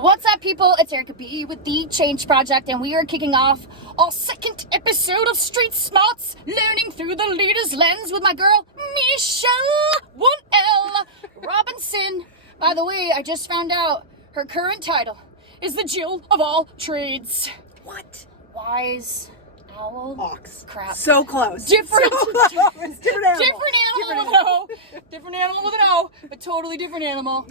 What's up, people? It's Erica B with The Change Project, and we are kicking off our second episode of Street Smarts, learning through the leader's lens with my girl, Michele, 1L Robinson. By the way, I just found out her current title is the Jill of all trades. What? Wise owl? Ox. Crap. So close. Different. So close. Different animal. Different animal with an O. Different animal with an O, but totally different animal.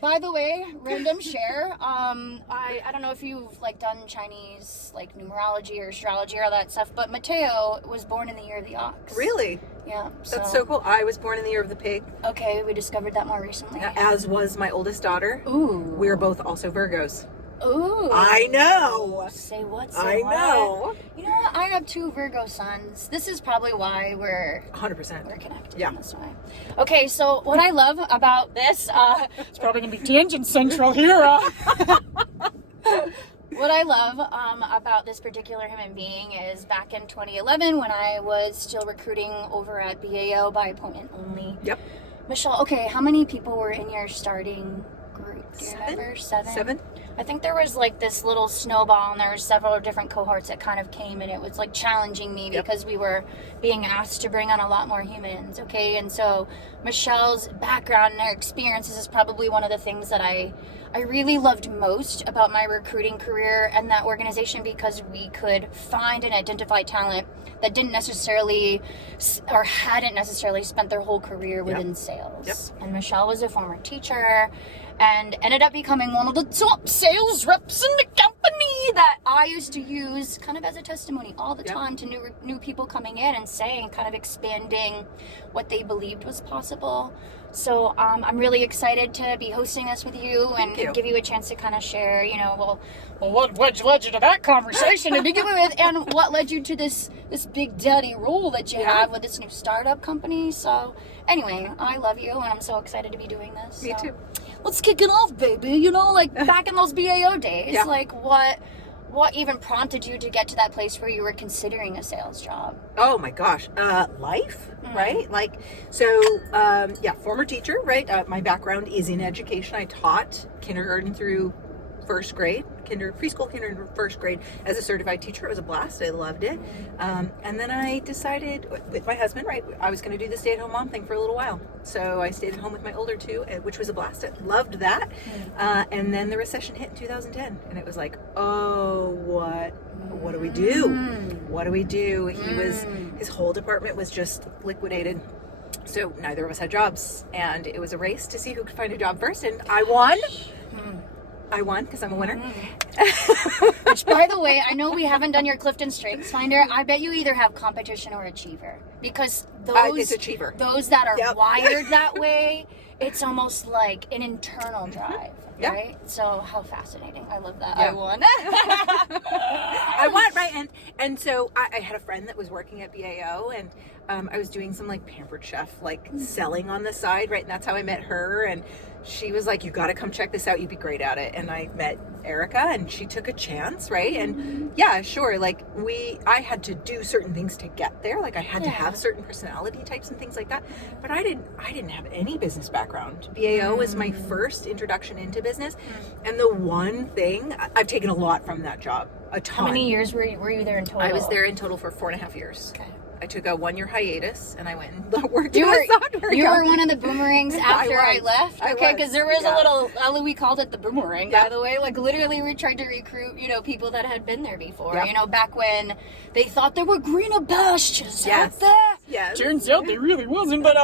By the way, random share. I don't know if you've done Chinese numerology or astrology or all that stuff, but Mateo was born in the year of the ox. Really? Yeah. That's so cool. I was born in the year of the pig. Okay, we discovered that more recently. As was my oldest daughter. Ooh. We are both also Virgos. Ooh. I know. Say what? I know. You know what? I have 2 Virgo sons. This is probably why we're 100%. connected. Yeah. In this way. Okay, so what I love about this, it's probably gonna be tangent central here. What I love about this particular human being is back in 2011 when I was still recruiting over at BAO by appointment only. Yep. Michele, okay, how many people were in your starting group? Do you remember? 7? 7? I think there was this little snowball, and there were several different cohorts that kind of came, and it was challenging me because we were being asked to bring on a lot more humans. Okay, and so Michele's background and her experiences is probably one of the things that I really loved most about my recruiting career and that organization, because we could find and identify talent that didn't necessarily or hadn't necessarily spent their whole career within sales. Yep. And Michele was a former teacher and ended up becoming one of the top sales reps in the company that I used to use kind of as a testimony all the time to new people coming in and saying, kind of expanding what they believed was possible. So I'm really excited to be hosting this with you and give you a chance to kind of share, what led you to that conversation to begin with, and what led you to this big daddy role that you have with this new startup company. So anyway, I love you, and I'm so excited to be doing this. Me too. Let's kick it off, baby. Back in those BAO days, what even prompted you to get to that place where you were considering a sales job? Oh my gosh. Life, right? Former teacher, right? My background is in education. I taught kindergarten through first grade, preschool, kindergarten, first grade as a certified teacher. It was a blast. I loved it. And then I decided with my husband, right, I was going to do the stay-at-home mom thing for a little while. So I stayed at home with my older 2, which was a blast. I loved that. And then the recession hit in 2010, and it was what do we do? What do we do? His whole department was just liquidated. So neither of us had jobs, and it was a race to see who could find a job first, and I won. I won because I'm a winner. Which, by the way, I know we haven't done your Clifton Strengths Finder. I bet you either have competition or achiever, because it's achiever. Those that are wired that way, it's almost like an internal drive, right? So how fascinating! I love that. I won. I won, right? And so I had a friend that was working at BAO, and I was doing some Pampered Chef selling on the side, right? And that's how I met her. And she was like, "You got to come check this out. You'd be great at it." And I met Erica, and she took a chance, right? And yeah, sure. I had to do certain things to get there. I had to have certain personality types and things like that. But I didn't have any business background. BAO was my first introduction into business. And the one thing, I've taken a lot from that job. A ton. How many years were you there in total? I was there in total for 4.5 years. Okay. I took a 1-year hiatus, and I went and worked You were one of the boomerangs after I left? Okay, because there was a little, we called it the boomerang, by the way. Literally, we tried to recruit, people that had been there before. Back when they thought there were greener pastures out there. Yes. Turns out there really wasn't, but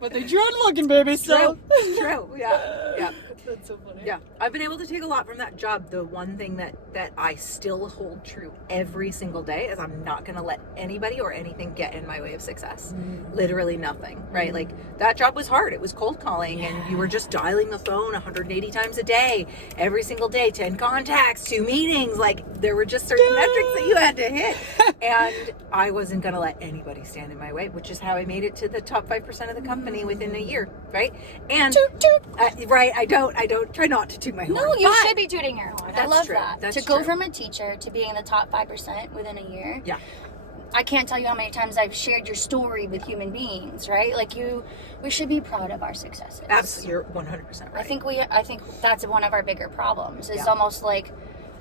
but they tried looking, baby, so. True, yeah. That's so funny. Yeah, I've been able to take a lot from that job. The one thing that I still hold true every single day is I'm not going to let anybody or anything get in my way of success. Literally nothing, right? That job was hard. It was cold calling, and you were just dialing the phone 180 times a day, every single day, 10 contacts, 2 meetings. There were just certain metrics that you had to hit, and I wasn't going to let anybody stand in my way, which is how I made it to the top 5% of the company within a year, right? And right, I don't try not to toot my horn. No, you should be tooting your horn. I love true. that. That's to go true. from a teacher to being in the top 5% within a year. Yeah. I can't tell you how many times I've shared your story with human beings, right? Like we should be proud of our successes. Absolutely, you're 100% right. I think that's one of our bigger problems. It's Yeah. almost like,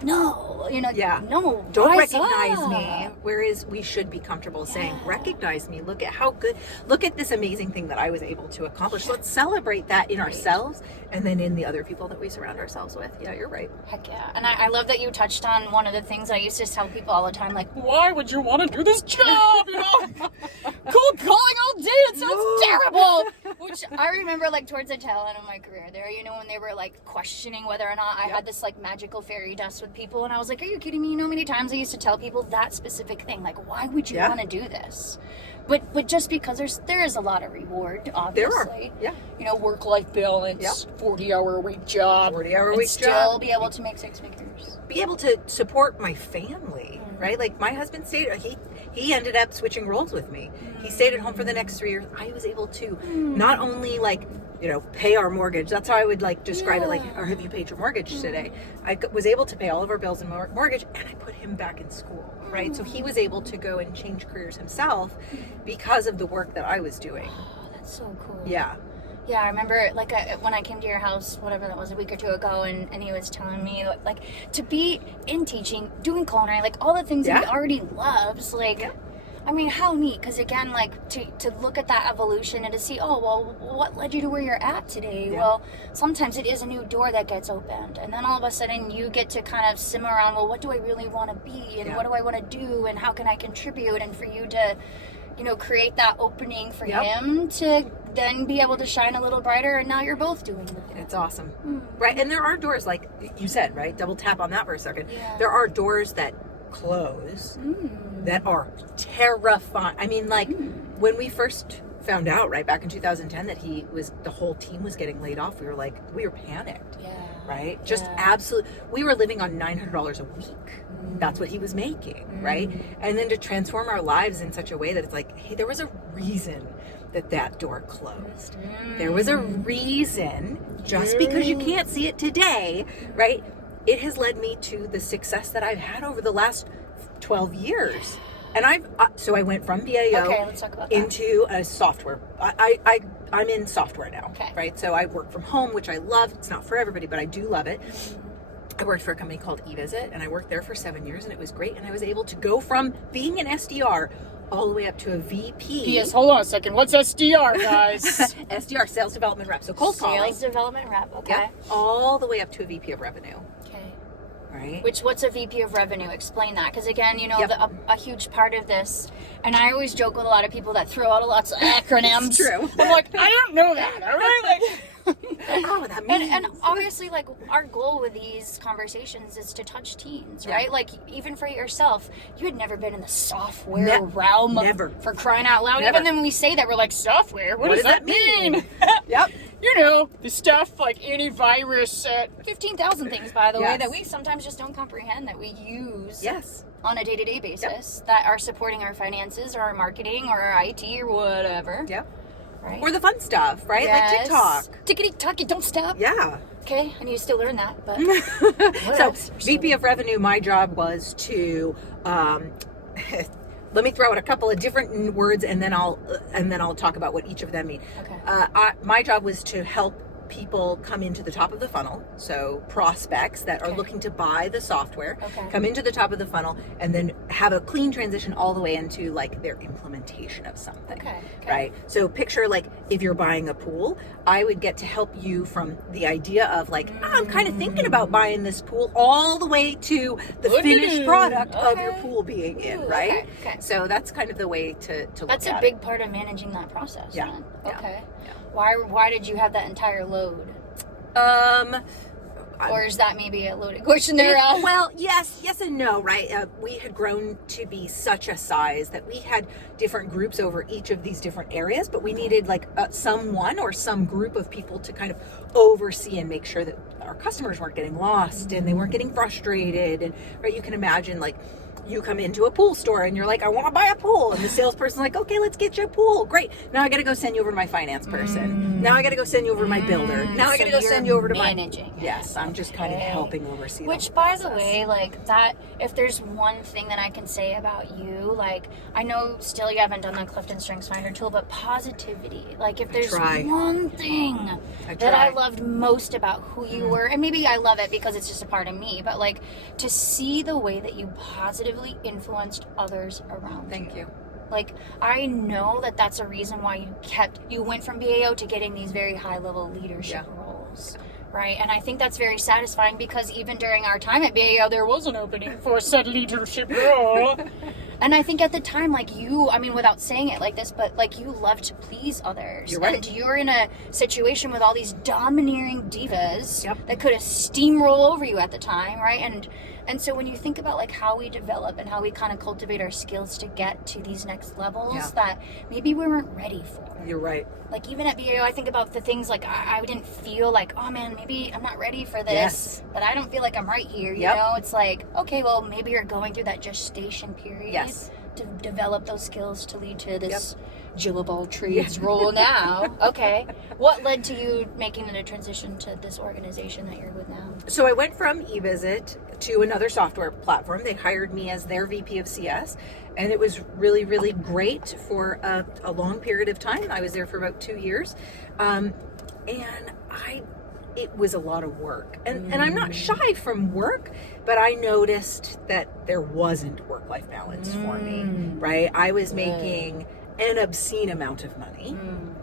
no, no, don't rise recognize up. me. Whereas we should be comfortable saying, Yeah. recognize me. Look at how good, look at this amazing thing that I was able to accomplish. Let's celebrate that in ourselves and then in the other people that we surround ourselves with. Yeah, you're right. Heck yeah. And I love that you touched on one of the things I used to tell people all the time, like, why would you want to do this job? Cold calling all day, it sounds terrible. Which I remember, like, towards the tail end of my career there, when they were, like, questioning whether or not I had this, like, magical fairy dust with people. And I was like, are you kidding me? You know how many times I used to tell people that specific thing? Like, why would you want to do this? But just because there is a lot of reward, obviously. There are, yeah. Work-life balance, 40-hour-a-week job. 40-hour-a-week job. Still be able to make six figures. Be able to support my family, right? Like, my husband stayed, he ended up switching roles with me. He stayed at home for the next 3 years. I was able to not only, like, pay our mortgage. That's how I would, like, describe it, like, or have you paid your mortgage today? I was able to pay all of our bills and mortgage, and I put him back in school, right? So he was able to go and change careers himself because of the work that I was doing. Oh, that's so cool. Yeah. Yeah, I remember, like, when I came to your house, whatever that was, a week or two ago, and he was telling me, like, to be in teaching, doing culinary, like, all the things that he already loves, like, I mean, how neat, because, again, like, to look at that evolution and to see, oh, well, what led you to where you're at today? Yeah. Well, sometimes it is a new door that gets opened, and then all of a sudden you get to kind of simmer around, well, what do I really want to be, and what do I want to do, and how can I contribute, and for you to create that opening for him to then be able to shine a little brighter, and now you're both doing it. It's awesome. Right? And there are doors, like you said, right? Double tap on that for a second. Yeah. There are doors that close that are terrifying. I mean, like, when we first found out, right, back in 2010 that the whole team was getting laid off, we were panicked. Yeah. Right? Just absolutely. We were living on $900 a week. That's what he was making, right? And then to transform our lives in such a way that it's like, hey, there was a reason that door closed. There was a reason. Just because you can't see it today, right? It has led me to the success that I've had over the last 12 years. And so I went from BAO let's talk about that. into a software. I'm in software now, right? So I work from home, which I love. It's not for everybody, but I do love it. I worked for a company called eVisit, and I worked there for 7 years, and it was great. And I was able to go from being an SDR all the way up to a VP. Yes, hold on a second. What's SDR, guys? SDR, sales development rep. So cold calling. Sales development rep, okay. Yeah, all the way up to a VP of revenue. Okay. Right. What's a VP of revenue? Explain that, because again, a huge part of this, and I always joke with a lot of people that throw out lots of acronyms. It's true. I'm like, I don't know that. All right, like. I don't know what that means. And obviously, like, our goal with these conversations is to touch teens, right? Like, even for yourself, you had never been in the software realm. Never. For crying out loud. Never. Even then when we say that, we're like, software? What does that mean? Yep. The stuff like antivirus, 15,000 things, by the way, Yes. that we sometimes just don't comprehend that we use Yes. on a day-to-day basis that are supporting our finances or our marketing or our IT or whatever. Yep. Right? Or the fun stuff, right? Like TikTok. Tickety-tocky, don't stop. Yeah. Okay, I need to still learn that, but... So, VP of Revenue, my job was to... let me throw out a couple of different words, and then I'll talk about what each of them mean. Okay. My job was to help people come into the top of the funnel, so prospects that are looking to buy the software come into the top of the funnel, and then have a clean transition all the way into, like, their implementation of something. Right? So picture, like, if you're buying a pool, I would get to help you from the idea of, like, I'm kind of thinking about buying this pool, all the way to the finished product of your pool being in, right? Okay. So that's kind of the way to look at it. That's a big part of managing that process. Yeah. Then. Yeah. Okay. Yeah. Why did you have that entire load? Or is that maybe a loaded question there? Well, yes and no, right? We had grown to be such a size that we had different groups over each of these different areas, but we needed, like, someone or some group of people to kind of oversee and make sure that our customers weren't getting lost and they weren't getting frustrated. And right, you can imagine like you come into a pool store and you're like, I want to buy a pool. And the salesperson's like, okay, let's get you a pool. Great. Now I got to go send you over to my finance person. Now I got to go send you over to my builder. Now I got to go send you over to managing. Yes, I'm just kind of helping oversee. Which, by the way, like that, if there's one thing that I can say about you, like I know still you haven't done the Clifton Strengths Finder tool, but positivity. Like if there's one thing that I loved most about who you were, and maybe I love it because it's just a part of me, but like to see the way that you positively influenced others around Thank you. Like I know that that's a reason why you went from BAO to getting these very high level leadership roles, right? And I think that's very satisfying because even during our time at BAO there was an opening for said leadership role. And I think at the time, like you, I mean, without saying it like this, but like you love to please others. You're right. And you're in a situation with all these domineering divas that could have steamroll over you at the time, right? And so when you think about like how we develop and how we kind of cultivate our skills to get to these next levels that maybe we weren't ready for. You're right. Like even at BAO, I think about the things like I didn't feel like, oh man, maybe I'm not ready for this, but I don't feel like I'm right here. You know, it's like, okay, well maybe you're going through that gestation period to develop those skills to lead to this Jill of all trades role now. Okay. What led to you making the transition to this organization that you're with now? So I went from eVisit to another software platform. They hired me as their VP of CS, and it was really, really great for a long period of time. I was there for about 2 years, and it was a lot of work. And I'm not shy from work, but I noticed that there wasn't work-life balance for me, right? I was making an obscene amount of money,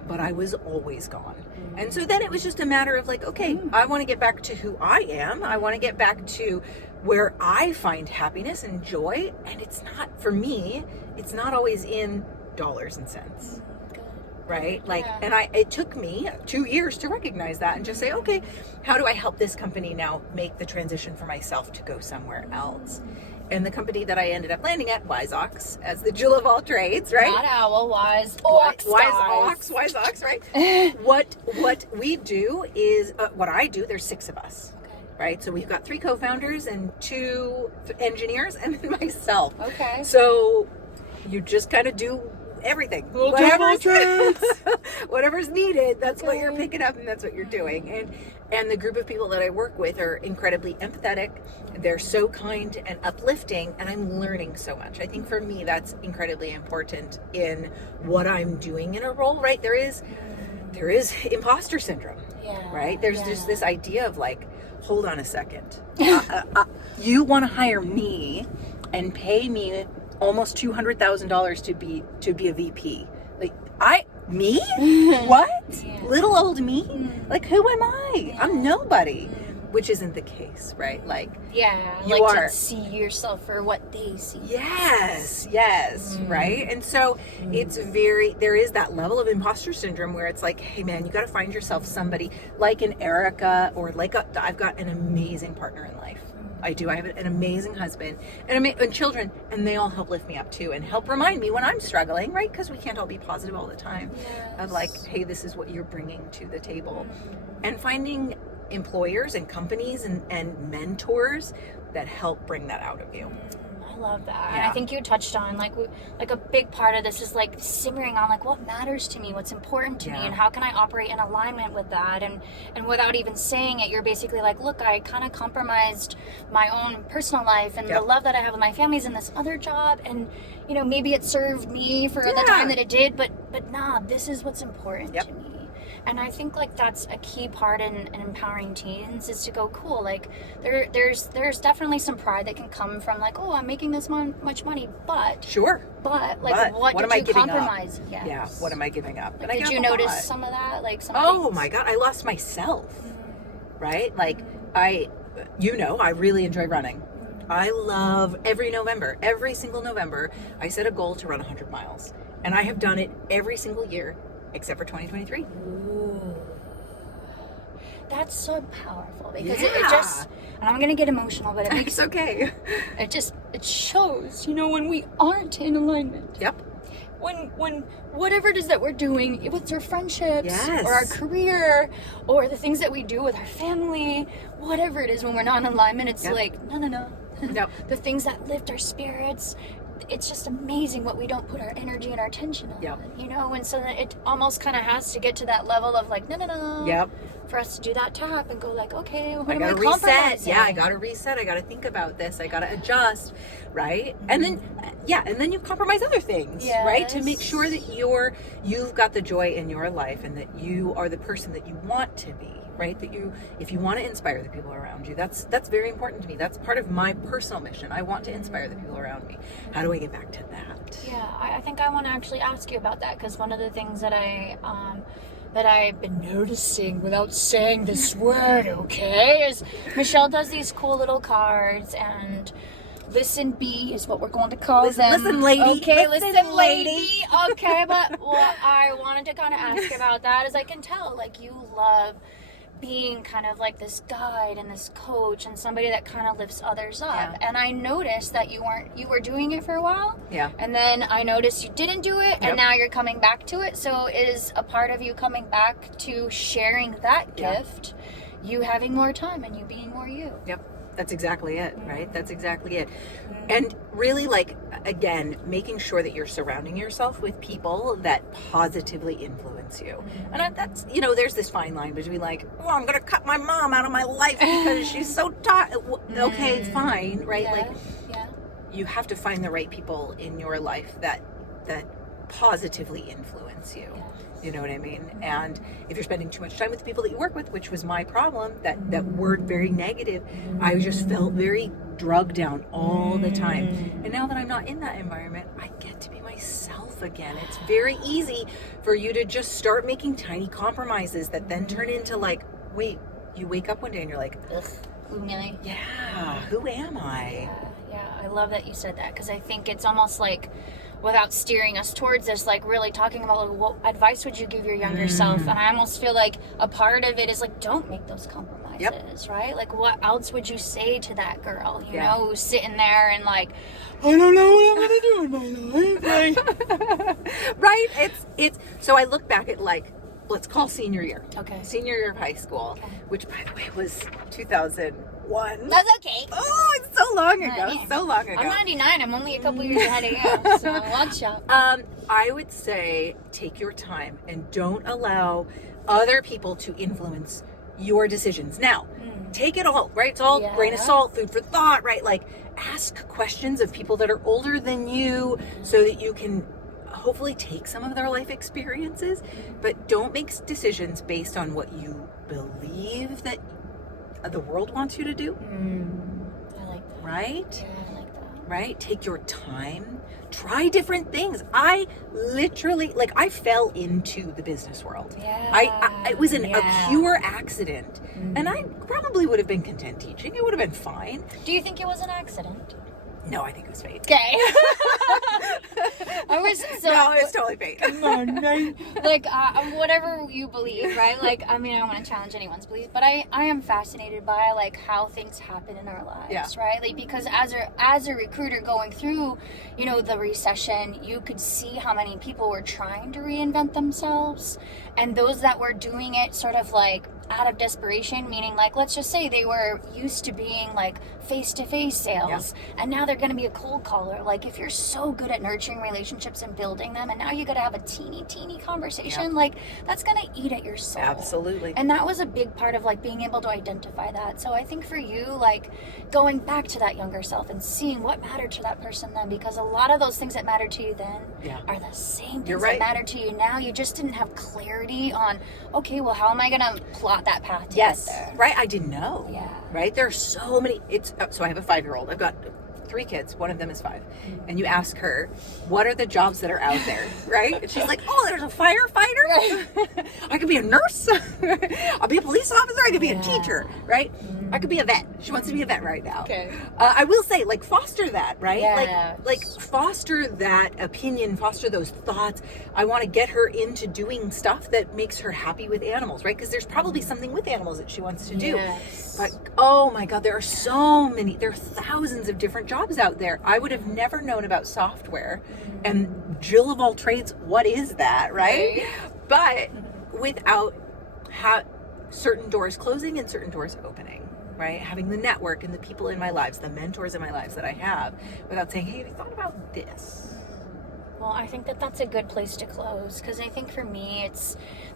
but I was always gone. And so then it was just a matter of like, okay, I want to get back to who I am. I want to get back to where I find happiness and joy. And it's not, for me, it's not always in dollars and cents. Right? Like, and it took me 2 years to recognize that and just say, okay, how do I help this company now make the transition for myself to go somewhere else? And the company that I ended up landing at, WiseOx, as the Jill of all trades, right? Not owl, WiseOx. WiseOx, right? What we do is, what I do, there's 6 of us, right? So we've got 3 co-founders and 2 engineers and then myself. Okay. So you just kind of do everything. Whatever's needed, that's what you're picking up and that's what you're doing. And the group of people that I work with are incredibly empathetic. They're so kind and uplifting, and I'm learning so much. I think for me, that's incredibly important in what I'm doing in a role, right? There is imposter syndrome, right? There's just this idea of like, hold on a second. You want to hire me and pay me almost $200,000 to be a VP. Like me? What? Little old me? Like who am I? I'm nobody. Which isn't the case, right? Like you like are to see yourself for what they see. Yes, right? And so there is that level of imposter syndrome where it's like, hey man, you got to find yourself somebody like an Erica or like I've got an amazing partner in life. I do. I have an amazing husband and children, and they all help lift me up too and help remind me when I'm struggling, right? Because we can't all be positive all the time. Of like, hey, this is what you're bringing to the table. And finding employers and companies and mentors that help bring that out of you. I love that. And I think you touched on like a big part of this is like simmering on like what matters to me, what's important to me, and how can I operate in alignment with that. And without even saying it, you're basically like, look, I kind of compromised my own personal life and the love that I have with my family's in this other job, and you know, maybe it served me for the time that it did, but nah, this is what's important to me. And I think like that's a key part in empowering teens is to go, cool, like there's definitely some pride that can come from like, oh, I'm making this much money, but what am I did you giving compromise? up? Yeah, what am I giving up? Like, did you notice some of that? Like some my God, I lost myself, right? Like I really enjoy running. I love every single November, I set a goal to run 100 miles. And I have done it every single year except for 2023. Ooh. That's so powerful because it just, and I'm gonna get emotional, but it's okay. It shows, when we aren't in alignment. when whatever it is that we're doing, if it's our friendships Yes. or our career or the things that we do with our family, whatever it is, when we're not in alignment, it's Yep. like, no. Yep. The things that lift our spirits, it's just amazing what we don't put our energy and our attention on, Yep. you know? And so that it almost kind of has to get to that level of like, no. Yep. For us to do that tap and go like, okay, what I am gotta I reset. compromising? Yeah, I gotta reset. I gotta think about this. I gotta adjust, right? And then, and then you compromise other things, right? To make sure that you've got the joy in your life and that you are the person that you want to be, right? That if you want to inspire the people around you, that's very important to me. That's part of my personal mission. I want to inspire the people around me. How do I get back to that? Yeah, I think I want to actually ask you about that, because one of the things that I've been noticing without saying this word, okay, is Michele does these cool little cards, and Listen B is what we're going to call them. Listen, lady. Okay, Listen, lady. Okay, but what I wanted to kind of ask about that is I can tell, like, you love being kind of like this guide and this coach and somebody that kind of lifts others up. Yeah. And I noticed that you were doing it for a while. Yeah. And then I noticed you didn't do it, and now you're coming back to it. So is a part of you coming back to sharing that gift, you having more time and you being more you. Yep. That's exactly it, right? That's exactly it. And really, like, again, making sure that you're surrounding yourself with people that positively influence you. And that's, there's this fine line between like, oh, I'm going to cut my mom out of my life because she's so tired. Okay, it's fine, right? Like, you have to find the right people in your life that positively influence you. You know what I mean? And if you're spending too much time with the people that you work with, which was my problem, that word very negative, I just felt very drugged down all the time. And now that I'm not in that environment, I get to be myself again. It's very easy for you to just start making tiny compromises that then turn into like, wait, you wake up one day and you're like, ugh, Who am I? yeah, who am I? Yeah, I love that you said that, because I think it's almost like, without steering us towards this, like really talking about like, what advice would you give your younger self? And I almost feel like a part of it is like, don't make those compromises, right? Like, what else would you say to that girl, you know, who's sitting there and like, I don't know what I'm gonna do in my life, like, right? It's so I look back at, like, let's call senior year. Okay. Senior year of high school, which, by the way, was 2001. that's okay. Oh, it's so long ago. Yeah. So long ago. I'm 99. I'm only a couple years ahead of you, so watch out. I would say take your time and don't allow other people to influence your decisions. Now, take it all, right? It's all grain of salt, food for thought, right? Like, ask questions of people that are older than you so that you can hopefully take some of their life experiences, but don't make decisions based on what you believe that the world wants you to do. I like that. Right? Yeah, I like that. Right? Take your time. Try different things. I literally, like, I fell into the business world. Yeah. It was a pure accident. And I probably would have been content teaching. It would have been fine. Do you think it was an accident? No, I think it was fate. Okay. I was so. No, it's totally fate. Come on, like whatever you believe, right? Like, I mean, I don't want to challenge anyone's belief, but I am fascinated by like how things happen in our lives, right? Like, because as a recruiter going through, the recession, you could see how many people were trying to reinvent themselves, and those that were doing it sort of like out of desperation, meaning like, let's just say they were used to being like face-to-face sales, and now they're going to be a cold caller. Like, if you're so good at nurturing relationships and building them, and now you got to have a teeny conversation, like, that's going to eat at your soul. Absolutely. And that was a big part of like being able to identify that. So I think for you, like, going back to that younger self and seeing what mattered to that person then, because a lot of those things that mattered to you then are the same things that matter to you now. You just didn't have clarity on, okay, well, how am I going to plot that path to get there? Right. I didn't know. Yeah. Right. There are so many. So I have a 5-year-old. I've got 3 kids. One of them is 5. And you ask her, what are the jobs that are out there? Right. And she's like, oh, there's a firefighter. I could be a nurse. I'll be a police officer. I could be a teacher. Right. I could be a vet. She wants to be a vet right now. Okay. I will say, like, foster that, right? Yes. Like foster that opinion, foster those thoughts. I want to get her into doing stuff that makes her happy with animals, right? Because there's probably something with animals that she wants to do. Yes. But, oh my God, there are thousands of different jobs out there. I would have never known about software and Jill of all trades, what is that, right? But without certain doors closing and certain doors opening, right? Having the network and the people in my lives, the mentors in my lives that I have, without saying, hey, have you thought about this? Well, I think that that's a good place to close, because I think for me,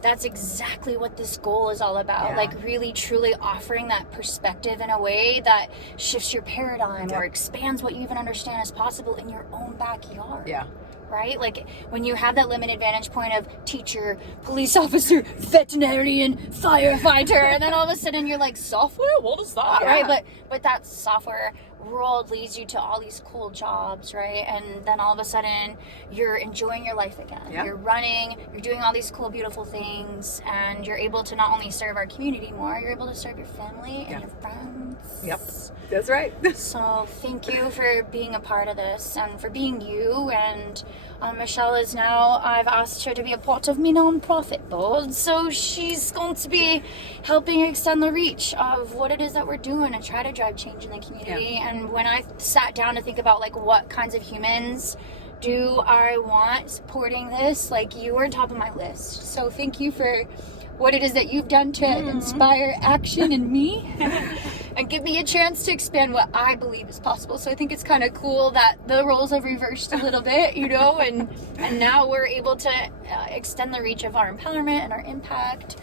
that's exactly what this goal is all about. Yeah. Like really, truly offering that perspective in a way that shifts your paradigm or expands what you even understand is possible in your own backyard. Yeah. Right? Like when you have that limited vantage point of teacher, police officer, veterinarian, firefighter, and then all of a sudden you're like, software? What is that? Yeah. Right? But that software world leads you to all these cool jobs, right? And then all of a sudden you're enjoying your life again. Yep. You're running, you're doing all these cool, beautiful things, and you're able to not only serve our community more, you're able to serve your family and your friends. Yep. That's right. So thank you for being a part of this and for being you. And Michele is now, I've asked her to be a part of my non-profit board. So she's going to be helping extend the reach of what it is that we're doing and try to drive change in the community. Yeah. And when I sat down to think about like what kinds of humans do I want supporting this, like you were top of my list. So thank you for what it is that you've done to inspire action in me and give me a chance to expand what I believe is possible. So I think it's kind of cool that the roles have reversed a little bit, you know, and now we're able to extend the reach of our empowerment and our impact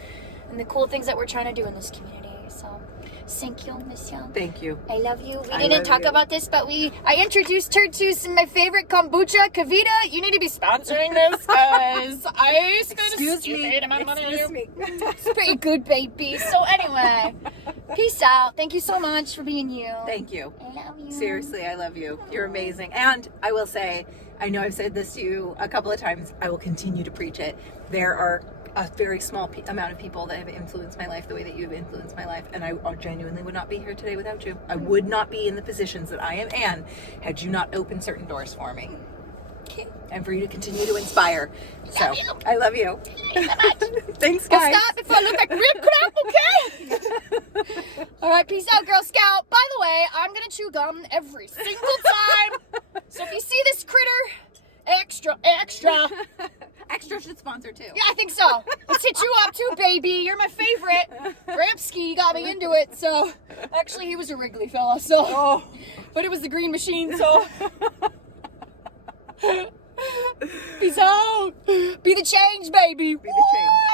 and the cool things that we're trying to do in this community. So thank you, Michele. Thank you. I love you. We I didn't love talk you. about this, but I introduced her to some of my favorite kombucha. Kavita, you need to be sponsoring this because I spent a stupid amount of money on you. Me. It's pretty good, baby. So anyway, peace out. Thank you so much for being you. Thank you. I love you. Seriously, I love you. You're amazing. And I will say, I know I've said this to you a couple of times. I will continue to preach it. There are a very small amount of people that have influenced my life the way that you've influenced my life. And I genuinely would not be here today without you. I would not be in the positions that I am in had you not opened certain doors for me. Okay. And for you to continue to inspire. So, you. I love you. Thanks, Girl guys. Scout, before I look like rib crap, okay? All right, peace out, Girl Scout. By the way, I'm going to chew gum every single time. So if you see this critter, extra. Extra should sponsor too. Yeah, I think so. Let's hit you up too, baby. You're my favorite. Ramsky got me into it, so. Actually, he was a Wrigley fella, so. Oh. But it was the green machine, so. Peace out. Be the change, baby. Be the change.